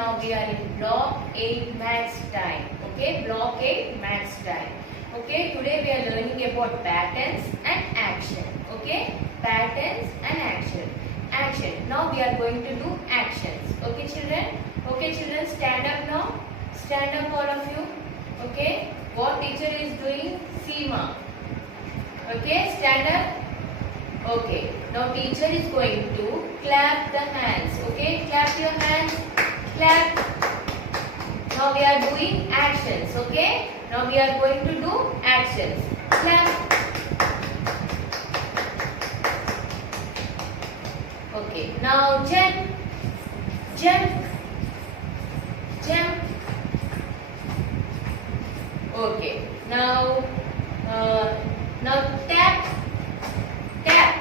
now we are in block 8 maths time. Okay, block 8 maths time. Okay, today we are learning about patterns and action. Okay, patterns and action. Action. Now we are going to do actions. Okay, children. Okay, children, stand up now. Stand up, all of you. Okay, what teacher is doing? Seema. Okay, stand up. Okay, now teacher is going to clap the hands. Okay, clap your hands. Clap. Now we are doing actions. Okay, now we are going to do actions. Clap. Okay, now jump. Jump. Jump. Okay, now tap. Tap.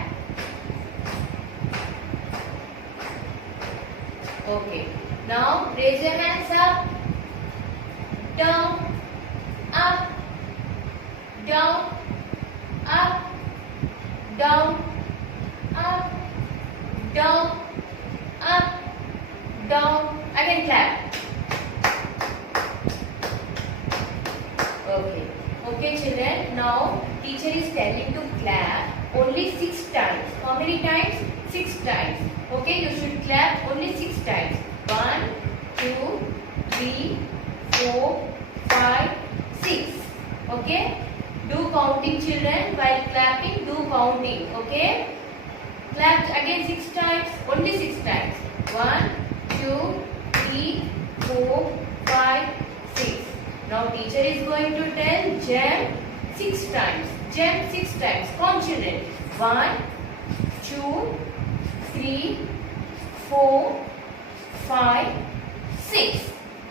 Okay, now raise your hands up. Down. Up. Down. Up. Down. Up. Down. Up. Down. Again clap. Okay. Okay, children. Now teacher is telling to clap only 6 times. How many times? 6 times. Okay, you should clap only 6 times. 1, 2, 3, 4, 5, 6. Okay. Do counting, children. While clapping, do counting. Okay. Clap again 6 times. Only 6 times. 1, 2, 3, 4, 5, 6. Now teacher is going to tell jump 6 times. Jump 6 times. Count, children. 1, 2, 3, 4, 5, 6.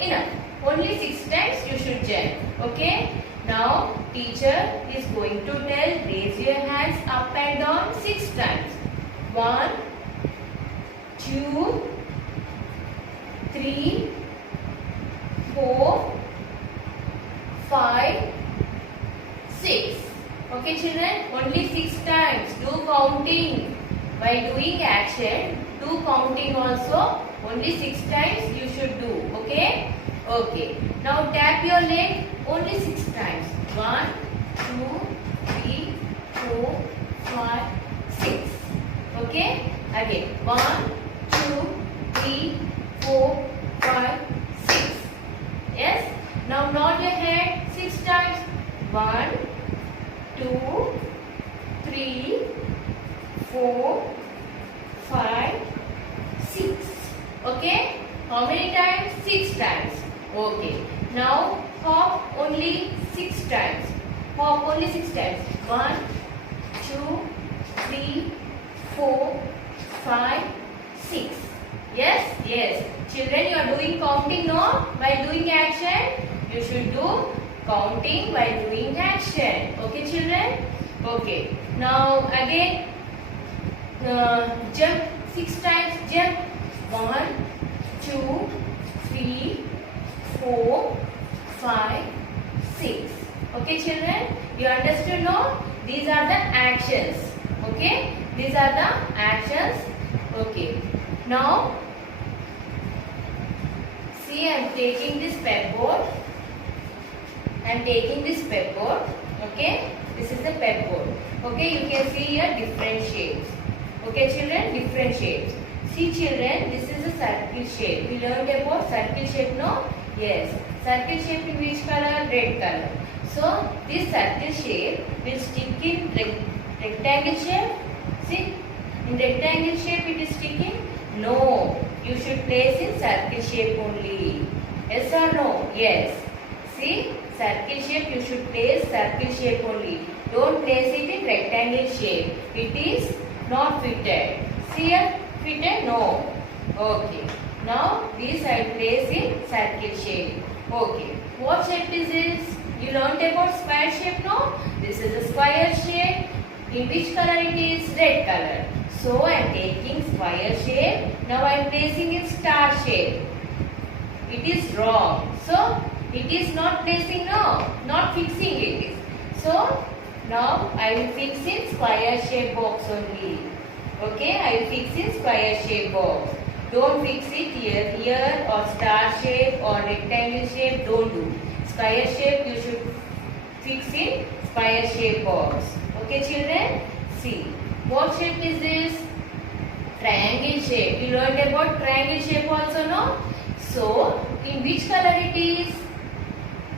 Enough. Only 6 times you should jump. Okay. Now teacher is going to tell raise your hands up and down 6 times. 1, 2, 3, 4, 5, 6. Okay, children, only 6 times. Do counting. While doing action, do counting also. Only 6 times you should do. Okay? Okay. Now tap your leg only 6 times. 1, 2, 3, 4, 5, 6. Okay? Again. 1, 2, 3, 4, 5, 6. Yes? Now nod your head 6 times. 1, 2, 3, 4, 5, 6. Okay? How many times? 6 times. Okay. Now hop only 6 times. Hop only 6 times. 1, 2, 3, 4, 5, 6. Yes? Yes. Children, you are doing counting, no? While doing action, you should do counting while doing action. Okay, children? Okay. Now again, jump 6 times. Jump. 1, 2, 3, 4, 5, 6. Okay, children? You understood, no? These are the actions. Okay? These are the actions. Okay. Now, see, I am taking this pegboard. I am taking this pegboard. Okay? This is the pegboard. Okay? You can see here different shapes. Okay, children? Different shapes. See, children, this is a circle shape. We learned about circle shape, no? Yes. Circle shape in which color? Red color. So, this circle shape will stick in rectangle shape. See? In rectangle shape it is sticking? No. You should place in circle shape only. Yes or no? Yes. See? Circle shape you should place circle shape only. Don't place it in rectangle shape. It is not fitted. See here? Fitted? No. Okay. Now this I place in circle shape. Okay. What shape is this? You learnt about square shape, no? This is a square shape. In which color it is? Red color. So I am taking square shape. Now I am placing in star shape. It is wrong. So it is not placing, no. Not fixing it. So now I will fix in square shape box only. Okay, I will fix in square shape box. Don't fix it here or star shape or rectangle shape. Don't do. Square shape you should fix in square shape box. Okay, children. See, what shape is this? Triangle shape. You learned about triangle shape also, no? So, in which color it is?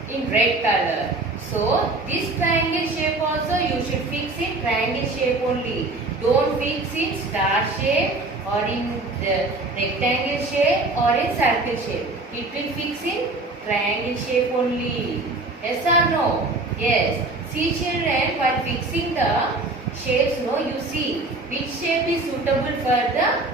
In red color. So, this triangle shape also you should fix in triangle shape only. Don't fix in star shape or in the rectangle shape or in circle shape. It will fix in triangle shape only. Yes or no? Yes. See children, while fixing the shapes, no, you see which shape is suitable for the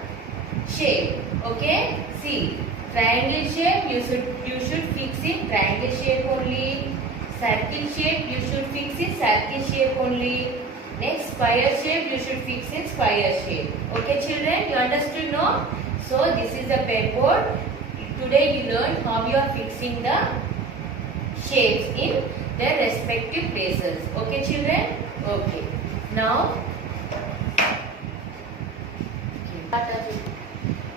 shape. Okay? See, triangle shape you should fix in triangle shape only. Circle shape you should fix in circle shape only. Next, square shape you should fix in square shape. Okay children, you understood, no? So this is the pegboard. Today you learned how you are fixing the shapes in their respective places. Okay children? Okay. Now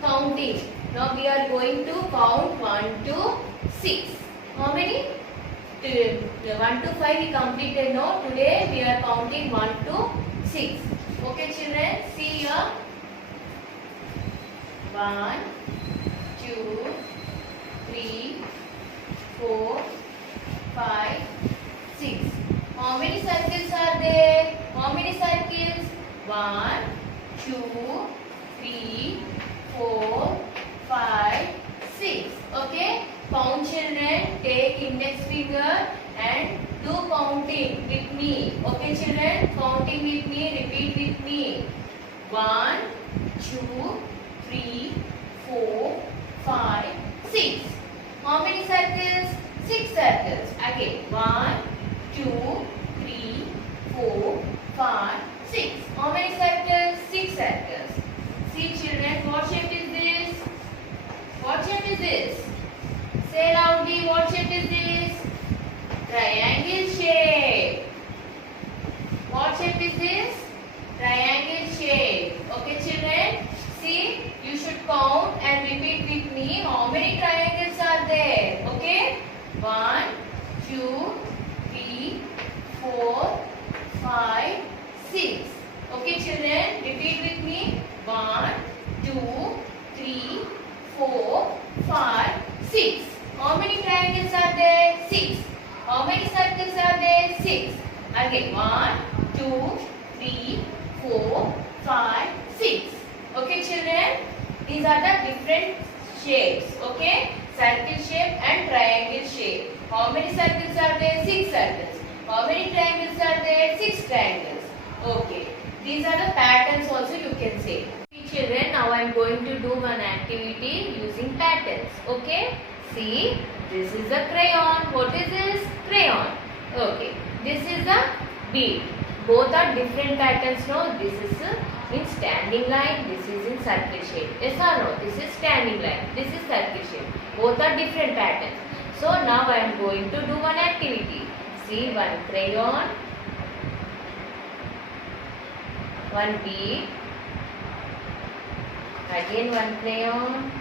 counting. Now we are going to count 1 to 6. How many? 1 to 5 we completed. No, today we are counting 1 to 6. Okay children, see here. 1, 2, 3, 4, 5, 6. How many circles are there? How many circles? 1, 2, 3, 4, 5, 6. Okay. Count children. Take index finger and do counting with me. Okay children. Counting with me. Repeat with me. 1, 2, 3, 4, 5, 6. How many circles? 6 circles. Again. 1, 2, 3, 4, 5, 6. How many circles? 6 circles. See children, what shape is this? What shape is this? Say loudly, what shape is this? Triangle shape. What shape is this? Triangle shape. Okay children, see, you should count and repeat with me how many triangles are there. Okay? 1, 2, 3, 4, 5, 6. Okay children, repeat with me. 1, 2, 3, 4, 5, 6. How many triangles are there? 6. How many circles are there? 6. Again, 1, 2, 3, 4, 5, 6. Okay children, these are the different shapes. Okay, circle shape and triangle shape. How many circles are there? 6 circles. How many triangles are there? 6 triangles. Okay, these are the patterns also you can say. Children, now I am going to do one activity using patterns. Okay, see, this is a crayon. What is this? Crayon. Okay, this is a bead. Both are different patterns. No, this is in standing line, this is in circle shape. Yes or no? This is standing line, this is circle shape. Both are different patterns. So now I am going to do one activity. See, one crayon, one bead, again one crayon,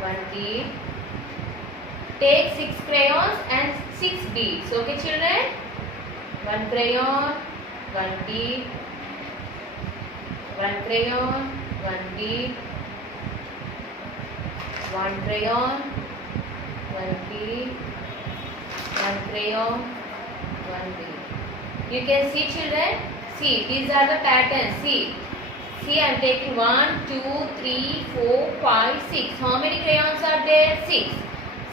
one bead. Take 6 crayons and 6 beads. Okay children? One crayon, one bead, one crayon, one bead, one crayon, one bead, one crayon, one bead. You can see children? See, these are the patterns. See, I am taking 1, 2, 3, 4, 5, 6. How many crayons are there? 6.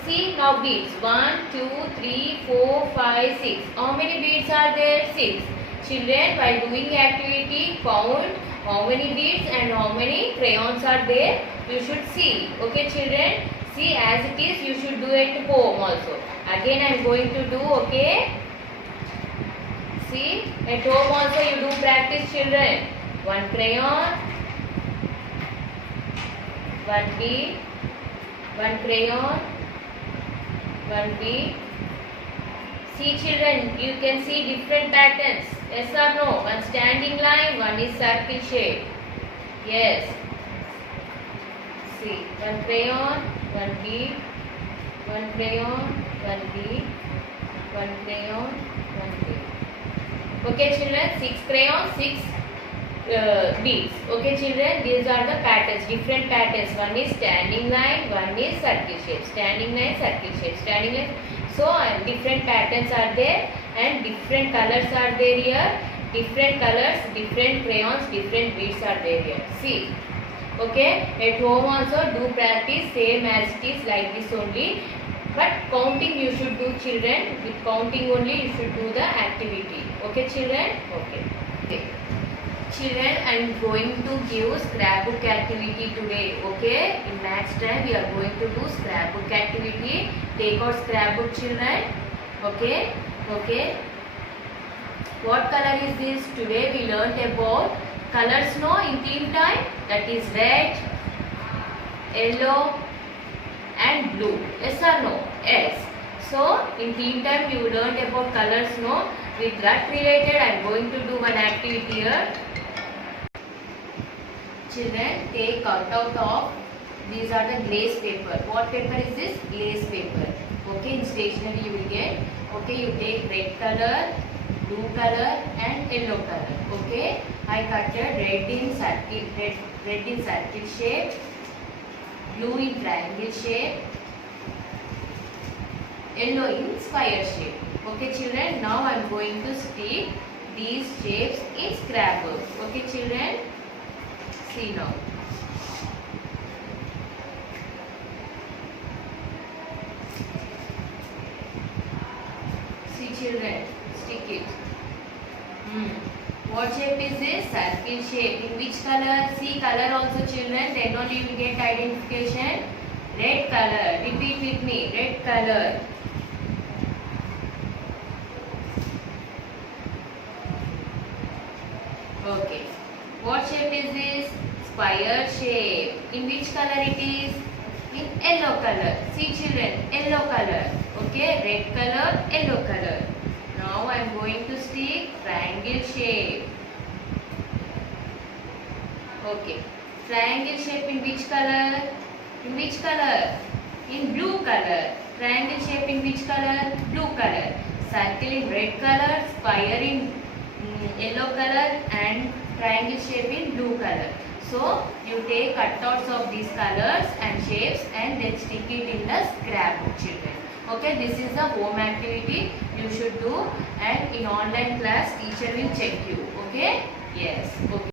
See, now beads. 1, 2, 3, 4, 5, 6. How many beads are there? 6. Children, while doing activity, count how many beads and how many crayons are there. You should see. Okay, children? See, as it is, you should do it home also. Again, I am going to do, okay? See, at home also you do practice, children. One crayon, one bead, one crayon, one bead. See children, you can see different patterns. Yes or no? One standing line, one is circle shape. Yes. See, one crayon, one bead, one crayon, one bead, one crayon, one bead. Okay, children. 6 crayons, 6 beads. Okay, children. These are the patterns. Different patterns. One is standing line, one is circle shape. Standing line, circle shape. Standing line. So different patterns are there and different colors are there here. Different colors, different crayons, different beads are there here. See. Okay, at home also do practice same as it is like this only. But counting you should do, children. With counting only you should do the activity. Okay, children? Okay. Children, I am going to give scrapbook activity today. Okay, in next time we are going to do scrapbook activity. Take out scrapbook, children. Okay. What color is this? Today we learnt about colors, no, in theme time, that is red, yellow and blue. Yes or no? Yes. So in theme time you learnt about colors, no. With that related I am going to do one activity here. Children, take cutout of, these are the glaze paper. What paper is this? Glaze paper. Okay, in stationery you will get. Okay, you take red color, blue color and yellow color. Okay, I cutted red in circle shape, blue in triangle shape, yellow in square shape. Okay, children, now I am going to stick these shapes in scrapbook. Okay, children, see now. See, children, stick it. What shape is this? Circle shape. In which color? See color also, children. Then only you will get identification. Red color. Repeat with me. Red color. Okay. What shape is this? Square shape. In which color it is? In yellow color. See, children. Yellow color. Okay. Red color. Yellow color. Now I am going to stick triangle shape. Okay. Triangle shape in which color? In which color? In blue color. Triangle shape in which color? Blue color. Circle in red color. Square in yellow color and triangle shape in blue color. So you take cutouts of these colors and shapes and then stick it in the scrapbook, children. Okay, this is the home activity you should do, and in online class teacher will check you. Okay? Yes. Okay.